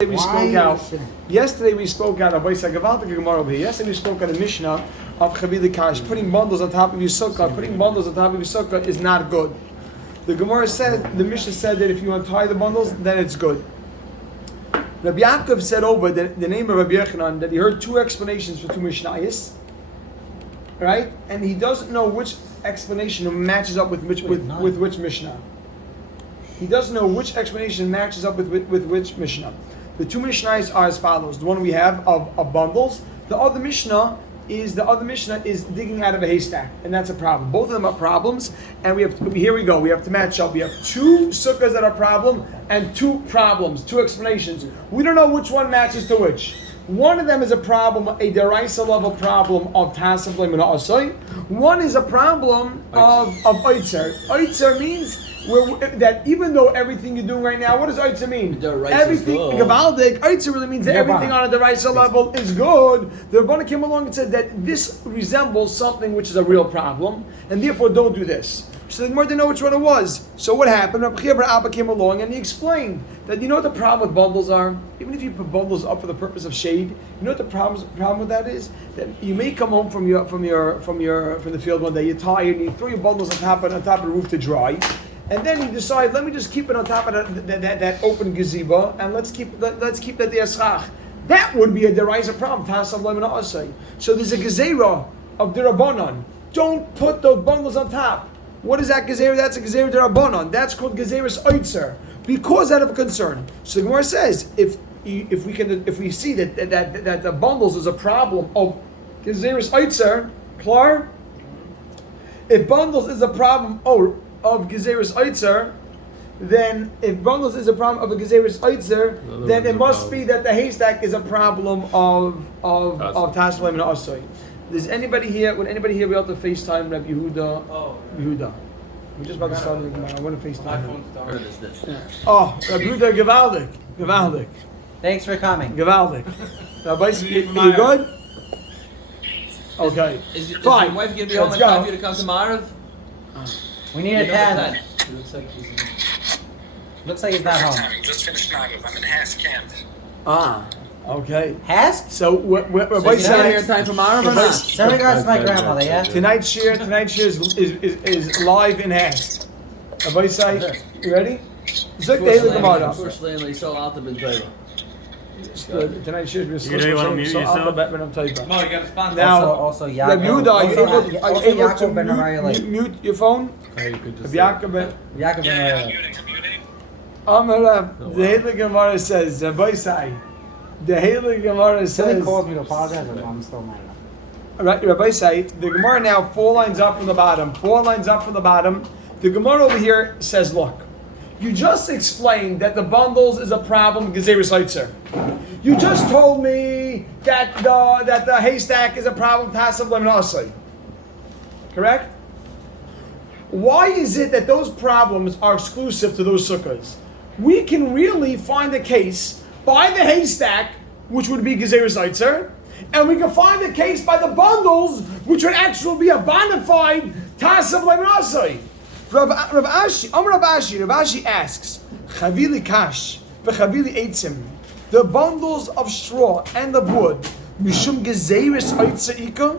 Yesterday we spoke out of Gemara over here. Yesterday we spoke out of Mishnah of Chavili Kash. Putting bundles on top of your sukkah, is not good. The Gemara said, the Mishnah said that if you untie the bundles, then it's good. Rabbi Yaakov said over the name of Rabbi Yochanan that he heard two explanations for two Mishnayos, right? And he doesn't know which explanation matches up with which Mishnah. He doesn't know which explanation matches up with which Mishnah. The two Mishnahs are as follows. The one we have of bundles. The other Mishnah is digging out of a haystack, and that's a problem. Both of them are problems, and we have to match up. We have two sukkahs that are problem and two problems, two explanations. We don't know which one matches to which. One of them is a problem, a deraisa level problem of tasav leimana asay. One is a problem of oitzer. Oitzer means that even though everything you're doing right now, what does oitzer mean? Everything gavaldik. Oitzer really means that everything on a deraisa level is good. The Rabbana came along and said that this resembles something which is a real problem, and therefore don't do this. So the Gemara didn't know which one it was. So what happened? Rabbi Chia bar Abba came along and he explained that you know what the problem with bundles are? Even if you put bundles up for the purpose of shade, you know what the problem with that is? That you may come home from the field one day, you're tired, and you throw your bundles on top of the roof to dry, and then you decide, let me just keep it on top of that open gazebo, and let's keep that there schach. That would be a deraisa problem. Tasav leimana asay. So there's a gezerah of derabanan. Don't put those bundles on top. What is that gezerah? That's a gezerah derabanan. That's called gezerah's oitzer, because out of concern. So the Gemara says, if we see that the bundles is a problem of gezerah's oitzer, klar. If bundles is a problem of gezerah's oitzer, then if bundles is a problem of a gezerah's oitzer, then it must be that the haystack is a problem of tasav leimana asay. Would anybody here be able to FaceTime Rabbi Yehuda? Yehuda. We're just about to start the Gemara. I want to FaceTime. My phone's down. What is this? Yeah. Oh, Rabbi Yehuda, Gevaldik. Thanks for coming. Gevaldik. Rabbi, you good? Okay. Is fine. Your wife going to be home in time for you to come tomorrow? We need a 10. Looks like he's not home. Just finished Nagav. I'm in Haas camp. Okay. Hask? So Rabbi said here in time for tomorrow or not? Send regards to my grandmother, yeah? Tonight's shir is live in Hask. Rabbi say, you ready? Unfortunately, so out the B'Tayva. Tonight's shir is so out the B'Tayva. No, you got a sponsor. Now, also Yaakov. Rabbi Yehuda, are you able to mute your phone? Okay, you could just Yaakov Ben Yeah, I'm muting. The Heilig Gemara says, Rabbi say, the Heilig Gemara says. Somebody calls me to apologize, but I'm still mad enough. Rabbi say, the Gemara now 4 lines up from the bottom. 4 lines up from the bottom. The Gemara over here says, look, you just explained that the bundles is a problem, gezerah's oitzer. You just told me that the haystack is a problem, tasav leimana asay. Correct? Why is it that those problems are exclusive to those sukkahs? We can really find a case by the haystack, which would be gezerah's oitzer, and we can find a case by the bundles, which would actually be a bona fide tasav leimana asay. Rav Ashi asks, Chavili kash v'chavili eitzim, the bundles of straw and the wood, mishum gezerah's oitzer ika,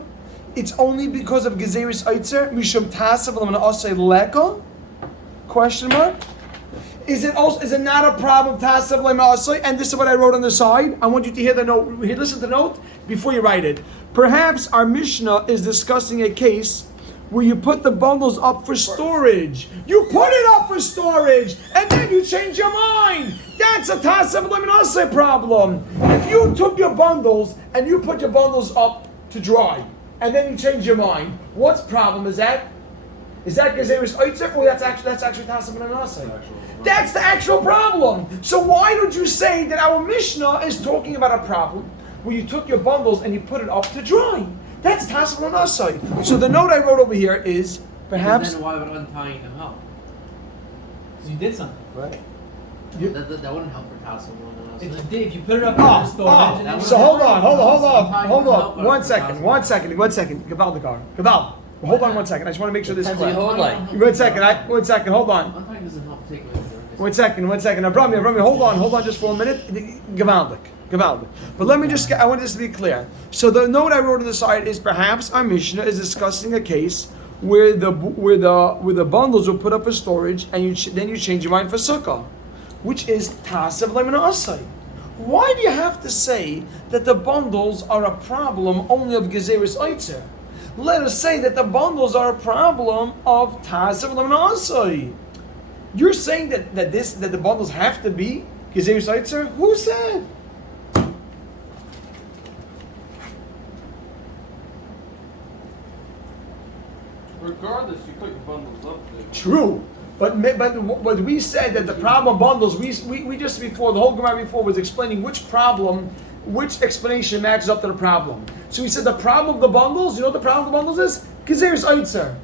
it's only because of gezerah's oitzer, mishum tasav leimana asay leka? Question mark. Is it not a problem, tasav leimana asay? And this is what I wrote on the side. I want you to hear the note. Listen to the note before you write it. Perhaps our Mishnah is discussing a case where you put the bundles up for storage. You put it up for storage, and then you change your mind. That's a tasav leimana asay problem. If you took your bundles and you put your bundles up to dry, and then you change your mind, what problem is that? Is that gezerah's oitzer, or that's actually tasav leimana asay? That's the actual problem. So why don't you say that our Mishnah is talking about a problem where you took your bundles and you put it up to dry? That's tasav leimana asay. So the note I wrote over here is perhaps. Then why would untying them help? Because you did something. Right. That wouldn't help for tasav leimana asay. If you put it up in the storage. So hold on. One second. Gaval. Hold on 1 second. I just want to make sure this is clear. 1 second. Hold on. Untying doesn't help take away the One second. Abrami, hold on just for a minute. Gewaldig. But let me just, I want this to be clear. So the note I wrote on the side is perhaps our Mishnah is discussing a case where the bundles were put up for storage and then you change your mind for sukkah, which is tasav lemon asay. Why do you have to say that the bundles are a problem only of gezeres oitzer? Let us say that the bundles are a problem of tasav lemon asay. You're saying that the bundles have to be gezeres oitzer? Who said? Regardless, you put your bundles up there. True, but we said that the problem of bundles. We just before the whole Gemara before was explaining which explanation matches up to the problem. So we said the problem of the bundles. You know what the problem of the bundles is? Gezeres oitzer.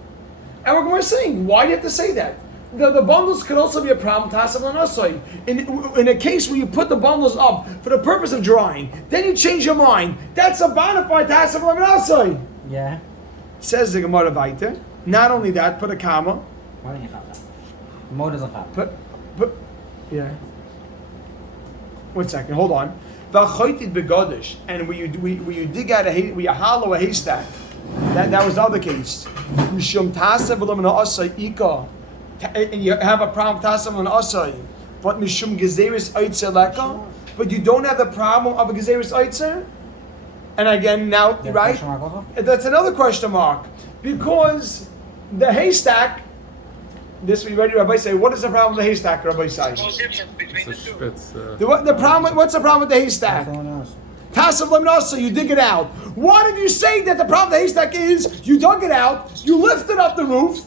And we're saying, why do you have to say that? The bundles could also be a problem. Tasav l'nasoi. In a case where you put the bundles up for the purpose of drying, then you change your mind. That's a bona fide tasav l'nasoi. Yeah. Says the Gemara weiter. Not only that, put a comma. Why don't you have that? Mo doesn't have. Put, yeah. 1 second, hold on. V'achoytit begodish, and where you dig out where you hollow a haystack. That was the other case. Mishum tasav l'mena asay ika, and you have a problem tasav l'mena asay, but mishum gezeres oitzer leka, but you don't have the problem of a gezeres oitzer. And again, now, Yeah, right? question mark also? That's another question mark. Because the haystack, this we ready, Rabbi say, what is the problem with the haystack, Rabbi say? No difference between the two. What's the problem with the haystack? Someone else. Tasav lemnasa, you dig it out. Why did you say that the problem with the haystack is you dug it out, you lifted up the roof,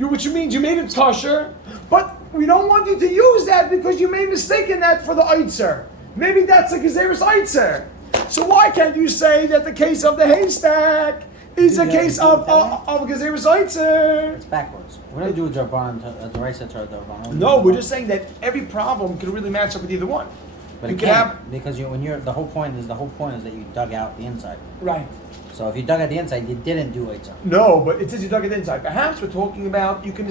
which means you made it kosher, but we don't want you to use that because you made a mistake in that for the oitzer. Maybe that's a gezeres oitzer. So why can't you say that the case of the haystack is a case of gezeres oitzer? It's backwards. We're going to do a Jarban, the right side chart, though. No, we're just saying that every problem can really match up with either one. But you it can can't, have because the whole point is that you dug out the inside. right. So if you dug out the inside, you didn't do it. No, but it says you dug it inside. Perhaps we're talking about you can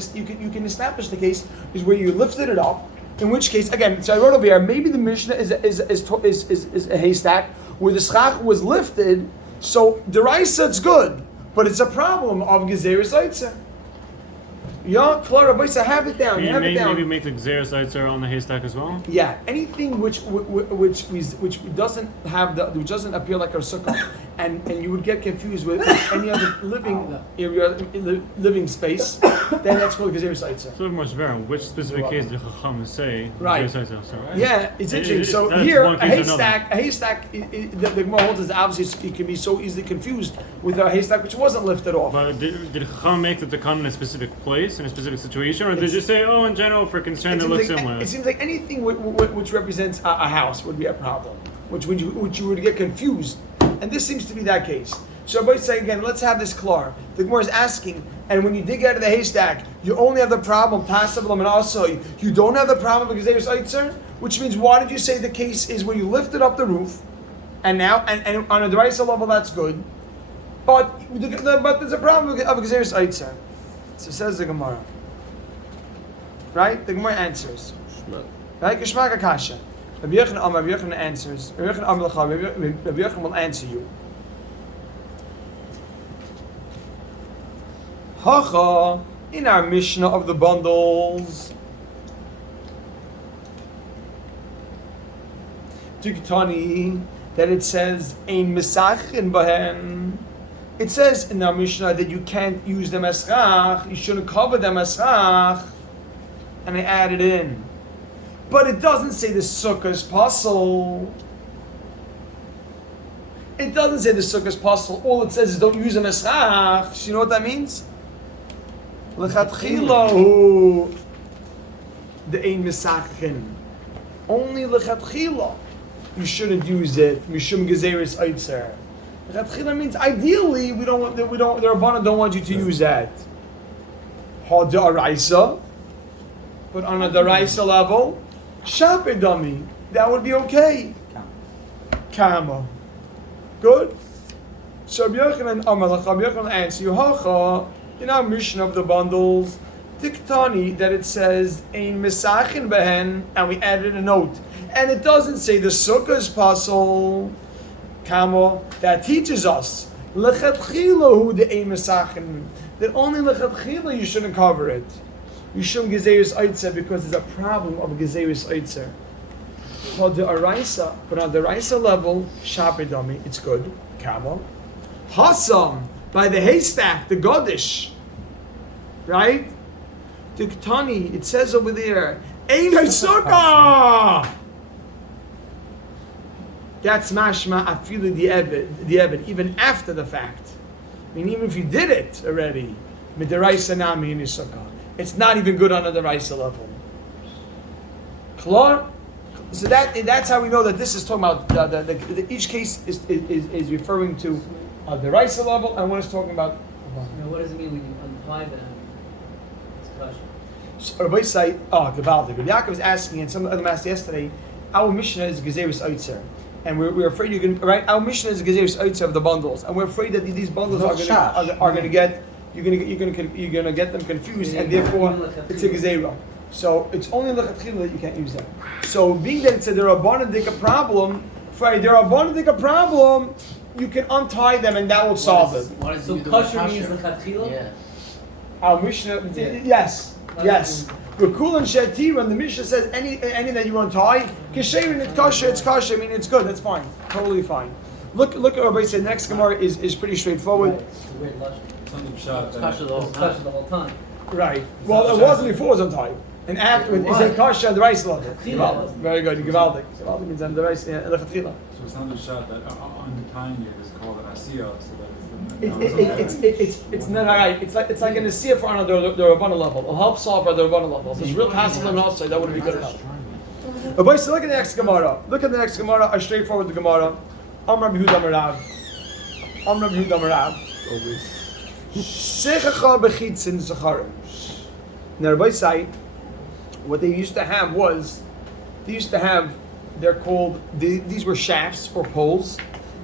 establish the case is where you lifted it up. In which case, again, so I wrote over here. Maybe the Mishnah is a haystack where the schach was lifted. So deraisa it's good, but it's a problem of gezeres oitzer. Yeah, Clara, boys, I have it down. You have it down. Maybe make the Xeris Eitzer on the haystack as well? Yeah, anything which doesn't have which doesn't appear like a sukkah, and you would get confused with any other living area, living space, then that's called gezeres oitzer. So more severe. Which specific case did Chacham say? Right. Xeris Eitzer, right? Yeah, it's interesting. So that's here, one a case or haystack, the Gemara holds is obviously it can be so easily confused with a haystack which wasn't lifted off. But did Chacham make the Takan in a specific place, in a specific situation, or did they just say, oh, in general, for concern, it looks similar? It seems like anything which represents a house would be a problem, which you would get confused, and this seems to be that case. So everybody say again, let's have this clear. The Gemara is asking, and when you dig out of the haystack, you only have the problem tasav l'mena asay. You don't have the problem of gezeres oitzer, which means why did you say the case is where you lifted up the roof, and now and on a deraisa level that's good, but there's a problem of gezeres oitzer. So says the Gemara. Right? The Gemara answers. Right? Geshmak Akasha. Rabbi Yochanan answers. Rabbi Yochanan will answer you. Hacha, in our Mishnah of the bundles, Tikitani, that it says ein misachin bahen. It says in our Mishnah that you can't use them as schach, you shouldn't cover them as schach, and I added in. But it doesn't say the sukkah is puzzle. It doesn't say the sukkah is puzzle. All it says is don't use them as schach. You know what that means? Lechatchila the ein misachin. Only lechatchila you shouldn't use it. Mishum gezeres oitzer. Lechatchila means ideally the Rabbanan don't want you to use that. Hadaraisa, but on a daraisa level, shape dummy, that would be okay. Kama, good. So Rabbi Yochanan answer you. Hacha, in our mission of the bundles, Tiktani that it says ein misachin behen, and we added a note, and it doesn't say the sukkah is pasul. Kamo, that teaches us lechatchila hu the ein misachin, that only lechatchila you shouldn't cover it. You shouldn't gezeirus oitzer because there's a problem of gezeirus oitzer. Called the araisa, but on the araisa level, shabedami, it's good. Kamo, hasam by the haystack, the godish, right? Tiktani, it says over there, ein sukkah. That's mashma afilu the Evid, even after the fact. I mean, even if you did it already, midiraisa nami in sukkah, it's not even good on the deraisa level. Klar. So that's how we know that this is talking about each case is referring to the deraisa level, and one is talking about. Now, what does it mean when you apply that? Rabbi say, Gavaldik. Rabbi Yaakov is asking, and some of them asked yesterday, our Mishnah is Gezerus Oitzer. And we're afraid you can, right? Our Mishnah is Gezerus Oitzer of the bundles. And we're afraid that these bundles are going to get, you're going to get them confused, and therefore it's a Gezerah. So it's only Lechatchila that you can't use that. So being that it's a Derabbanah problem, for a Derabbanah problem, you can untie them and that will solve it. So kosher means Lechatchila? Yeah. Our Mishnah, yes. Yes. Bekul and Shetira, and the Mishnah says any that you untie, Kishavin, it's kosher, I mean, it's good, that's fine. Totally fine. Look at what everybody said. Next Gemara is pretty straightforward. It's kosher the whole time. Right. Well, it wasn't before it was untied. And afterward, is it kosher on the rice level? Very good. Givaldik. Givaldik means on the rice, lechatchila. So it's not the shot that untying it is called an asiyah, so that it's not alright. It's like an asiyah for on the Rabbana level. It'll help solve for the Rabbana level. If it's real hassle and outside, that wouldn't be good enough. But boys, so look at the next Gemara. Look at the next Gemara. A straightforward Gemara. Amr Rabbi Yehuda Merav. Amr Rabbi Yehuda Merav. Sechacha bechitzin zacharim. Now Rabbi say, what they used to have was, they're called, these were shafts or poles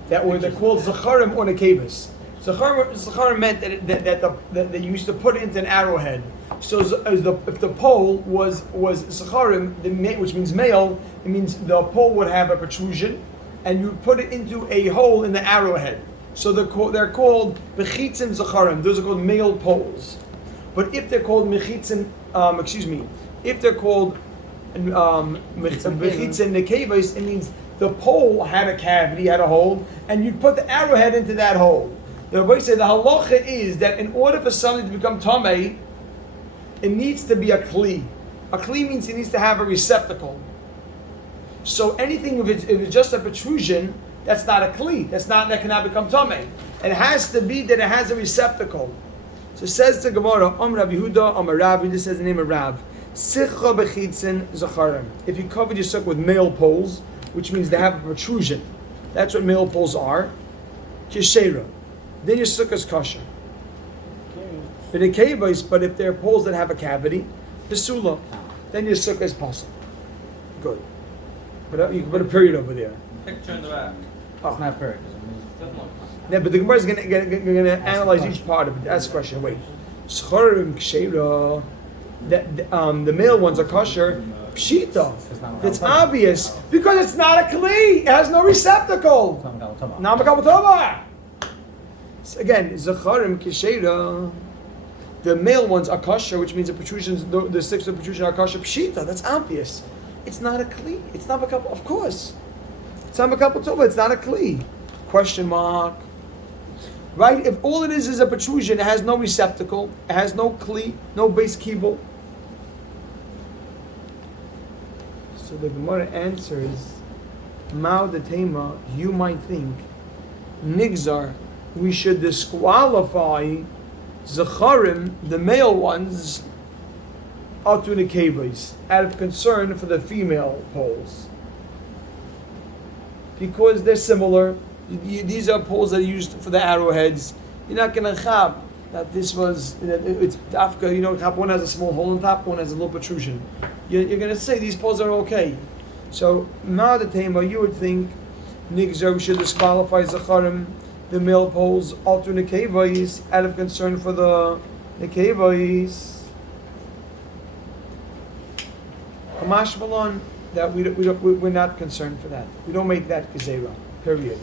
they're called zacharim or nekevas. Zacharim meant that you used to put it into an arrowhead. So if the pole was zacharim, which means male, it means the pole would have a protrusion, and you put it into a hole in the arrowhead. So they're called bechitzin zacharim. Those are called male poles. But if they're called mechitzin, if they're called bechitzin nekevas, it means the pole had a cavity, had a hole, and you'd put the arrowhead into that hole. The Rabbi said the halacha is that in order for something to become tamei, it needs to be a kli. A kli means it needs to have a receptacle. So anything if it's just a protrusion, that's not a kli. That cannot become tamei. It has to be that it has a receptacle. So it says the Gemara, Rabbi Yehuda, Rabbi, this says the name of Rav. Sicha bechitzin zacharim. If you covered your sukkah with male poles, which means they have a protrusion, that's what male poles are. Kishera. Then your sukkah is kosher. But if they're poles that have a cavity, pesula, then your sukkah is possible. Good. But you can put a period over there. picture in the back. It's not period. Yeah, but the Gemara is going to analyze each part of it. Ask the question. Wait, Schorim Kshera, the male ones are kosher. Pshita. It's obvious because it's not a kli. It has no receptacle. So again, Zacharim Kshera. The male ones are kosher, which means the protrusions, the sticks of protrusion are kosher. Pshita. That's obvious. It's not a kli. It's not a couple. Of course, it's not a couple tova. It's not a kli. Question mark. Right? If all it is a protrusion, it has no receptacle, it has no kli, no base kibble. So the Gemara answers, Mao the Tema, you might think, Nigzar, we should disqualify Zacharim, the male ones, out to the kavos, out of concern for the female poles. Because they're similar. These are poles that are used for the arrowheads. You're not going to chab that this was, it's afka, one has a small hole on top, one has a little protrusion. You're going to say these poles are okay. So, Ma'adatema, you would think, Nigzer, we should disqualify Zacharim, the male poles, alter Nekevais, out of concern for the Nekevais. Kamash Malon, that we're not concerned for that. We don't make that gezerah. Period.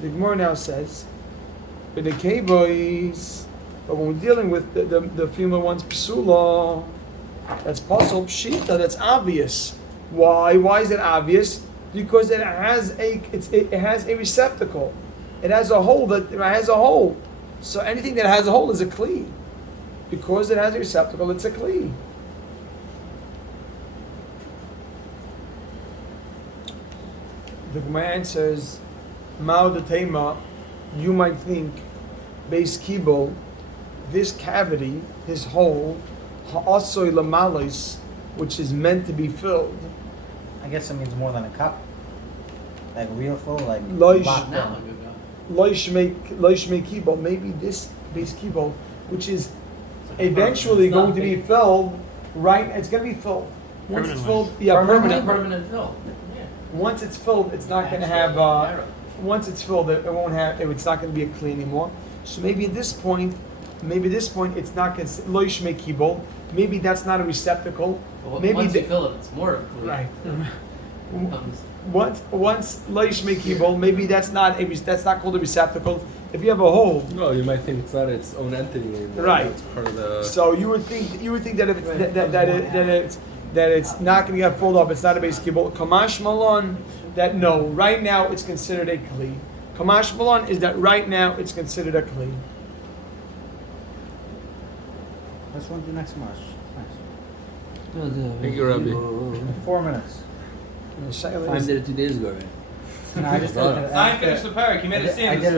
The Gemara now says, in the boys, but when we're dealing with the female one's psula, that's possible pshita, that's obvious. Why? Why is it obvious? Because it has a receptacle. It has a hole that it has a hole. So anything that has a hole is a kli. Because it has a receptacle, it's a kli. The Gemara answers, Mao the Tema, you might think, Beis Kibol, this cavity, this hole, ha'asoy lamalis, which is meant to be filled. I guess it means more than a cup. Like real full, like Loish- vodka. Now I'm gonna go. Loishme Kibol, maybe this Beis Kibol, which is eventually going to be filled, right? It's going to be filled. Once it's Permanently. filled, yeah, permanent. Permanent fill. Yeah. Once it's filled, it's not going to have. Once it's filled, it won't have. It's not going to be a kli anymore. So maybe at this point, it's not going to loishme kibol. Maybe that's not a receptacle. But Maybe once the- you fill it, it's more clear. Right. Becomes- Once loishme kibol, maybe that's not called a receptacle. If you have a hole, No, you might think it's not its own entity anymore. Right. It's part of the. so you would think that if it's, that it's not going to get filled up, it's not a base kibble. Kamash malon, that no, right now it's considered a kli. Kamash malon is that right now it's considered a kli. Let's run to next march. Nice. Thank you, Rabbi. 4 minutes. And the shayla I is- did it 2 days ago already. No, I just did it. I finished the parak. You made it I seamless. did it